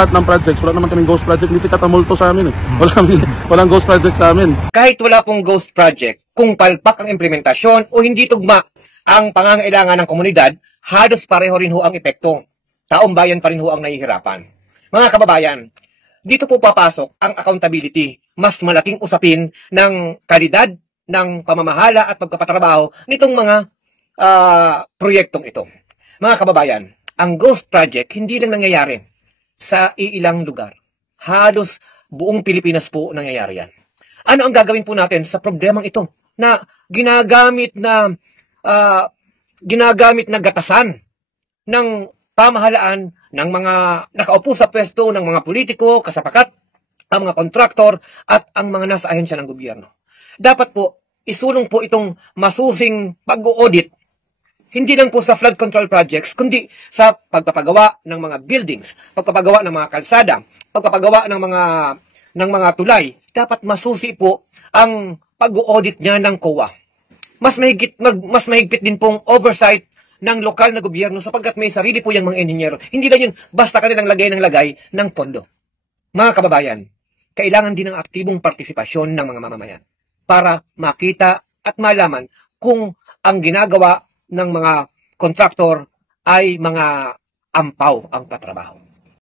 lahat ng projects, wala naman kaming ghost project, hindi sikat ang multo sa amin eh. Walang ghost project sa amin. Kahit wala pong ghost project, kung palpak ang implementasyon o hindi tugma ang pangangailangan ng komunidad, halos pareho rin ho ang epekto. Taong bayan pa rin ho ang nahihirapan. Mga kababayan, dito po papasok ang accountability, mas malaking usapin ng kalidad ng pamamahala at pagpapatrabaho nitong mga proyektong ito. Mga kababayan, ang ghost project hindi lang nangyayari sa iilang lugar. Halos buong Pilipinas po nangyayari yan. Ano ang gagawin po natin sa problemang ito na ginagamit na gatasan ng pamahalaan ng mga nakaupo sa pwesto ng mga politiko, kasapakat, ang mga kontraktor at ang mga nasa ahensya ng gobyerno. Dapat po isulong po itong masusing pag-audit hindi lang po sa flood control projects, kundi sa pagpapagawa ng mga buildings, pagpapagawa ng mga kalsada, pagpapagawa ng mga tulay. Dapat masusi po ang pag-audit niya ng COA. Mas mahigpit din pong oversight ng lokal na gobyerno sapagkat may sarili po yung mga enhinyero. Hindi lang yun basta kanilang lagay ng pondo. Mga kababayan, kailangan din ng aktibong partisipasyon ng mga mamamayan para makita at malaman kung ang ginagawa ng mga kontraktor ay mga ampaw ang patrabaho.